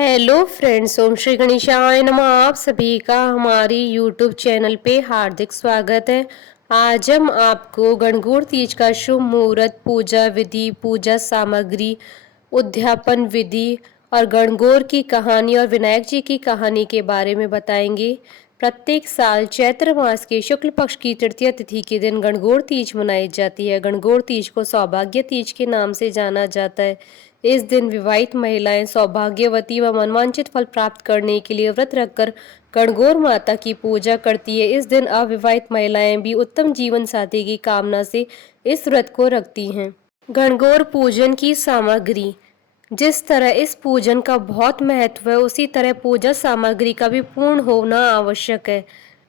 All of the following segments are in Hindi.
हेलो फ्रेंड्स, ओम श्री गणेशाय नमः। आप सभी का हमारी यूट्यूब चैनल पे हार्दिक स्वागत है। आज हम आपको गणगौर तीज का शुभ मुहूर्त, पूजा विधि, पूजा सामग्री, उद्यापन विधि और गणगौर की कहानी और विनायक जी की कहानी के बारे में बताएंगे। प्रत्येक साल चैत्र मास के शुक्ल पक्ष की तृतीया तिथि के दिन गणगौर तीज मनाई जाती है। गणगौर तीज को सौभाग्य तीज के नाम से जाना जाता है। इस दिन विवाहित महिलाएं सौभाग्यवती व मनवांछित फल प्राप्त करने के लिए व्रत रखकर गणगौर माता की पूजा करती है। इस दिन अविवाहित महिलाएं भी उत्तम जीवन साथी की कामना से इस व्रत को रखती हैं। गणगौर पूजन की सामग्री। जिस तरह इस पूजन का बहुत महत्व है, उसी तरह पूजा सामग्री का भी पूर्ण होना आवश्यक है।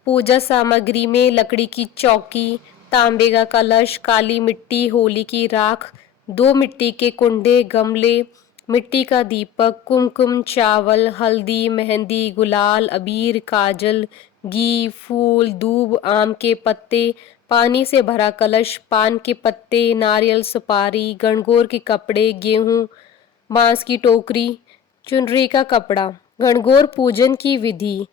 पूजा सामग्री में लकड़ी की चौकी, तांबे का कलश, काली मिट्टी, होली की राख, 2 मिट्टी के कुंडे, गमले, मिट्टी का दीपक, कुमकुम, चावल, हल्दी, मेहंदी, गुलाल, अबीर, काजल, घी, फूल, दूब, आम के पत्ते, पानी से भरा कलश, पान के पत्ते, नारियल, सुपारी, गणगौर के कपड़े, गेहूं, बांस की टोकरी, चुनरी का कपड़ा। गणगौर पूजन की विधि।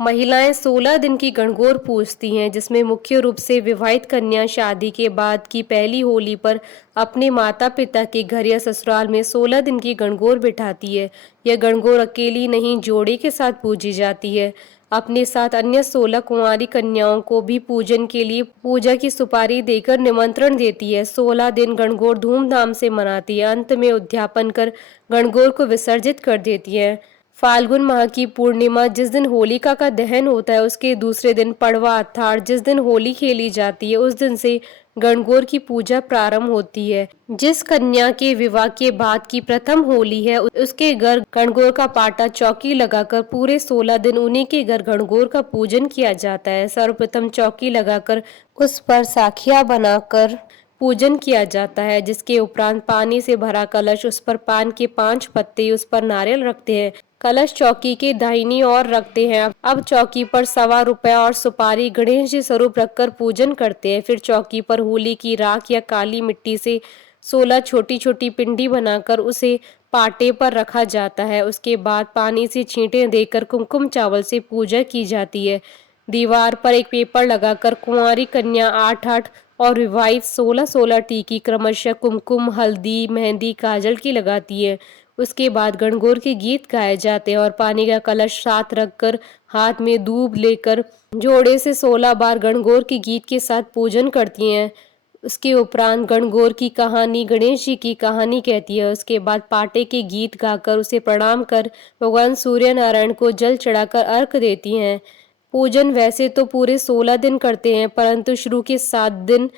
महिलाएं 16 दिन की गणगौर पूजती हैं, जिसमें मुख्य रूप से विवाहित कन्या शादी के बाद की पहली होली पर अपने माता पिता के घर या ससुराल में 16 दिन की गणगौर बिठाती है। यह गणगौर अकेली नहीं, जोड़े के साथ पूजी जाती है। अपने साथ अन्य 16 कुंवारी कन्याओं को भी पूजन के लिए पूजा की सुपारी देकर निमंत्रण देती है। 16 दिन गणगौर धूमधाम से मनाती है। अंत में उद्यापन कर गणगौर को विसर्जित कर देती है। फाल्गुन माह की पूर्णिमा, जिस दिन होलिका का दहन होता है, उसके दूसरे दिन पड़वा अर्थात जिस दिन होली खेली जाती है, उस दिन से गणगौर की पूजा प्रारंभ होती है। जिस कन्या के विवाह के बाद की प्रथम होली है, उसके घर गणगौर का पाटा चौकी लगाकर पूरे 16 दिन उन्हीं के घर गणगौर का पूजन किया जाता है। सर्वप्रथम चौकी लगाकर उस पर साखिया बनाकर पूजन किया जाता है, जिसके उपरांत पानी से भरा कलश, उस पर पान के 5 पत्ते, उस पर नारियल रखते हैं। कलश चौकी के दाहिनी ओर रखते हैं। अब चौकी पर ₹1.25 और सुपारी गणेश जी स्वरूप रखकर पूजन करते हैं। फिर चौकी पर होली की राख या काली मिट्टी से 16 छोटी छोटी पिंडी बनाकर उसे पाटे पर रखा जाता है। उसके बाद पानी से छींटे देकर कुमकुम चावल से पूजा की जाती है। दीवार पर एक पेपर लगाकर कुंवारी कन्या 8-8 और विवाहित 16-16 टीकी क्रमशः कुमकुम, हल्दी, मेहंदी, काजल की लगाती है। उसके बाद गणगौर के गीत गाए जाते हैं और पानी का कलश साथ रखकर हाथ में दूब लेकर जोड़े से 16 बार गणगौर के गीत के साथ पूजन करती हैं। उसके उपरांत गणगौर की कहानी गणेश जी की कहानी कहती है। उसके बाद पाटे के गीत गाकर उसे प्रणाम कर भगवान सूर्य नारायण को जल चढ़ाकर अर्घ देती हैं। पूजन वैसे तो पूरे 16 दिन करते हैं, परंतु शुरू के 7 दिन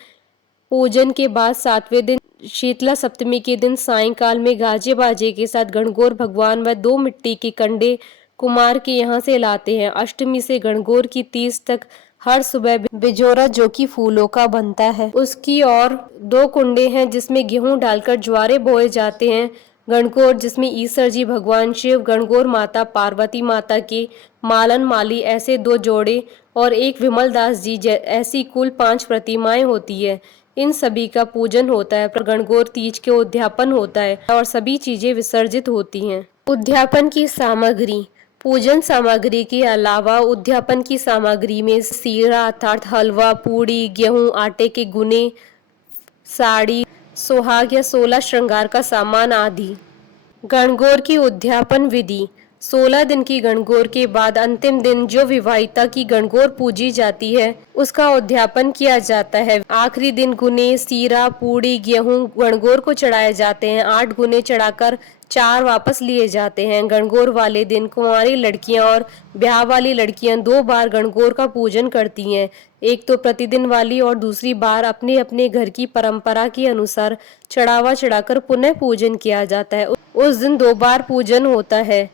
पूजन के बाद 7वें दिन शीतला सप्तमी के दिन सायंकाल में गाजे बाजे के साथ गणगौर भगवान व 2 मिट्टी के कंडे कुमार के यहाँ से लाते हैं। अष्टमी से गणगौर की 30 तक हर सुबह बिजोरा, जो कि फूलों का बनता है, उसकी और 2 कुंडे हैं जिसमें गेहूं डालकर ज्वारे बोए जाते हैं। गणगौर, जिसमें ईश्वर जी भगवान शिव, गणगौर माता पार्वती माता के मालन माली ऐसे 2 जोड़े और एक विमल दास जी ऐसी कुल 5 प्रतिमाएं होती है। इन सभी का पूजन होता है। पर गणगौर तीज के उद्यापन होता है और सभी चीजें विसर्जित होती हैं। उद्यापन की सामग्री। पूजन सामग्री के अलावा उद्यापन की सामग्री में सीरा अर्थात हलवा, पूड़ी, गेहूं, आटे के गुने, साड़ी, सुहाग या 16 श्रृंगार का सामान आदि। गणगौर की उद्यापन विधि। 16 दिन की गणगौर के बाद अंतिम दिन जो विवाहिता की गणगौर पूजी जाती है, उसका उद्यापन किया जाता है। आखिरी दिन गुने, सीरा, पूड़ी, गेहूं गणगौर को चढ़ाए जाते हैं। 8 गुने चढ़ाकर 4 वापस लिए जाते हैं। गणगौर वाले दिन कुंवारी लड़कियां और ब्याह वाली लड़कियां 2 बार गणगौर का पूजन करती हैं। एक तो प्रतिदिन वाली और दूसरी बार अपने अपने घर की परंपरा के अनुसार चढ़ावा चढ़ाकर पुनः पूजन किया जाता है। उस दिन 2 बार पूजन होता है।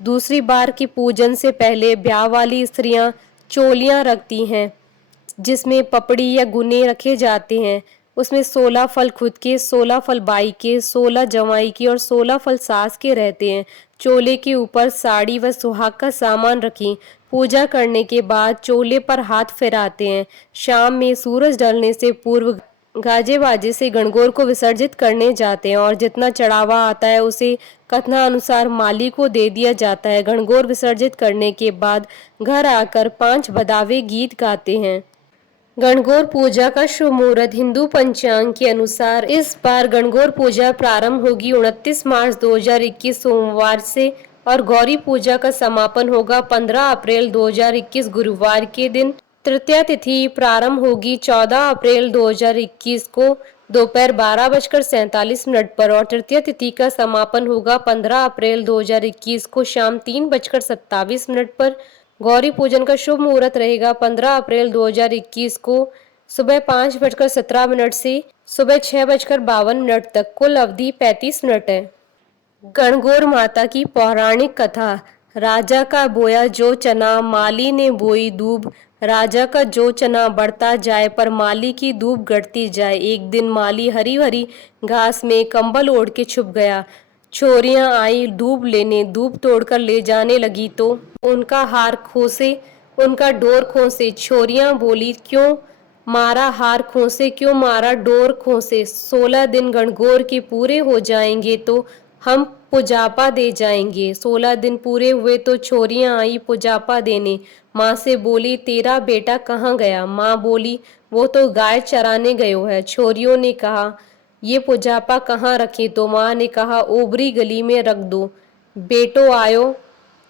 दूसरी बार के पूजन से पहले ब्याह वाली स्त्रियां चोलियां रखती हैं, जिसमें पपड़ी या गुने रखे जाते हैं। उसमें 16 फल खुद के, 16 फल बाई के, 16 जवाई के और 16 फल सास के रहते हैं। चोले के ऊपर साड़ी व सुहाग का सामान रखें। पूजा करने के बाद चोले पर हाथ फिराते हैं। शाम में सूरज ढलने से पूर्व गाजे बाजे से गणगौर को विसर्जित करने जाते हैं और जितना चढ़ावा आता है उसे कथनानुसार माली को दे दिया जाता है। गणगौर विसर्जित करने के बाद घर आकर 5 बदावे गीत गाते हैं। गणगौर पूजा का शुभ मुहूर्त हिंदू पंचांग के अनुसार इस बार गणगौर पूजा प्रारंभ होगी 29 मार्च 2021 सोमवार से और गौरी पूजा का समापन होगा 15 अप्रैल 2021 गुरुवार के दिन। तृतीया तिथि प्रारंभ होगी 14 अप्रैल 2021 को दोपहर 12:47 पर और तृतीय तिथि का समापन होगा 15 अप्रैल 2021 को शाम 3:27 पर। गौरी पूजन का शुभ मुहूर्त रहेगा 15 अप्रैल 2021 को सुबह 5:17 से सुबह 6:52 तक। कुल अवधि 35 मिनट है। गणगौर माता की पौराणिक कथा। राजा का बोया जो चना माली ने बोई दूब। राजा का जो चना बढ़ता जाए पर माली की दूब गढ़ती जाए। एक दिन माली हरी हरी घास में कंबल ओढ़ के छुप गया। छोरियां आई दूब लेने, दूब तोड़कर ले जाने लगी तो उनका हार खोसे, उनका डोर खोसे। छोरियां बोली, क्यों मारा हार खोसे, क्यों मारा डोर खोसे। 16 दिन गणगौर के पूरे हो जाएंगे तो हम पुजापा दे जाएंगे। 16 दिन पूरे हुए तो छोरियां आई पुजापा देने। माँ से बोली, तेरा बेटा कहाँ गया। माँ बोली, वो तो गाय चराने गयो है। छोरियों ने कहा, ये पुजापा कहाँ रखे। तो माँ ने कहा, ओबरी गली में रख दो। बेटो आयो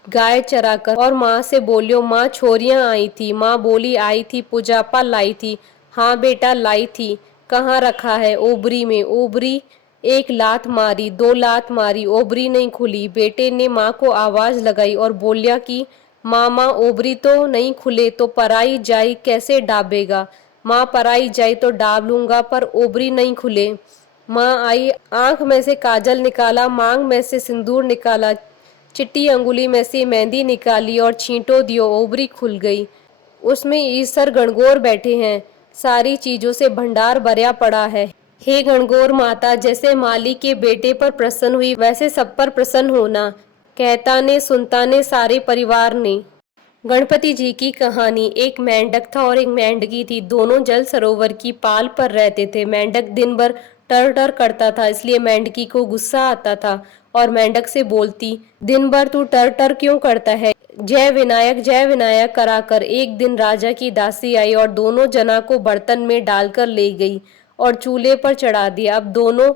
गाय चराकर और माँ से बोलियो, माँ छोरियां आई थी। माँ बोली, आई थी, पुजापा लाई थी। हाँ बेटा लाई थी। कहाँ रखा है। ओबरी में। ओबरी। एक लात मारी, 2 लात मारी, ओबरी नहीं खुली। बेटे ने माँ को आवाज लगाई और बोलिया कि माँ ओबरी तो नहीं खुले तो पराई जाई कैसे डाबेगा। माँ पराई जाई तो डाब लूंगा पर ओबरी नहीं खुले। माँ आई, आंख में से काजल निकाला, मांग में से सिंदूर निकाला, चिट्टी अंगुली में से मेहंदी निकाली और छींटो दियो, ओबरी खुल गई। उसमें ईश्वर गणगौर बैठे हैं। सारी चीजों से भंडार भरया पड़ा है। हे गणगौर माता, जैसे माली के बेटे पर प्रसन्न हुई वैसे सब पर प्रसन्न होना। कहता ने सुनता ने सारे परिवार ने। गणपति जी की कहानी। एक मेंढक था और एक मेंढकी थी। दोनों जल सरोवर की पाल पर रहते थे। मेंढक दिन भर टर टर करता था, इसलिए मेंढकी को गुस्सा आता था और मेंढक से बोलती, दिन भर तू टर टर क्यों करता है। जय विनायक कराकर एक दिन राजा की दासी आई और दोनों जना को बर्तन में डालकर ले गई और चूल्हे पर चढ़ा दिया। अब दोनों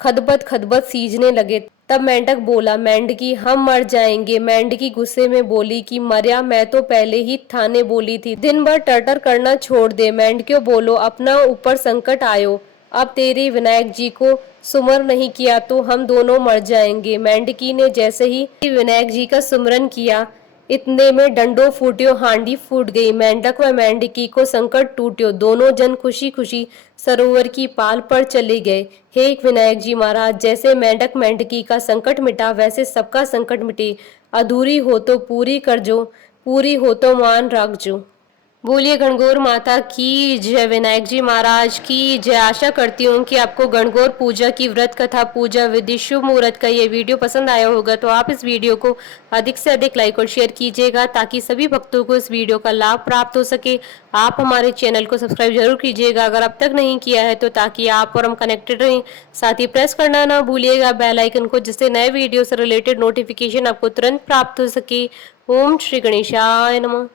खदबद खदबद सीजने लगे। तब मेंढक बोला, मेंढकी हम मर जाएंगे। मेंढकी गुस्से में बोली कि मरिया, मैं तो पहले ही थाने बोली थी दिन भर टर्टर करना छोड़ दे। मेंढक्यों बोलो, अपना ऊपर संकट आयो। अब तेरे विनायक जी को सुमर नहीं किया तो हम दोनों मर जाएंगे। मेंढकी ने जैसे ही विनायक जी का सुमरन किया, इतने में डंडो फूट्यो, हांडी फूट गई। मेंढक व मेंढकी को संकट टूट्यो। दोनों जन खुशी खुशी सरोवर की पाल पर चले गए। हे विनायक जी महाराज, जैसे मेंढक मेंढकी का संकट मिटा वैसे सबका संकट मिटे। अधूरी हो तो पूरी कर जो, पूरी हो तो मान रख जो। बोलिए गणगौर माता की जय, विनायक जी महाराज की जय। आशा करती हूँ कि आपको गणगौर पूजा की व्रत कथा, पूजा विधि, शुभ मुहूर्त का ये वीडियो पसंद आया होगा। तो आप इस वीडियो को अधिक से अधिक लाइक और शेयर कीजिएगा ताकि सभी भक्तों को इस वीडियो का लाभ प्राप्त हो सके। आप हमारे चैनल को सब्सक्राइब जरूर कीजिएगा अगर अब तक नहीं किया है तो, ताकि आप और हम कनेक्टेड रहें। साथ ही प्रेस करना ना भूलिएगा बेल आइकन को, जिससे नए वीडियो से रिलेटेड नोटिफिकेशन आपको तुरंत प्राप्त हो सके। ओम श्री गणेशाय नमः।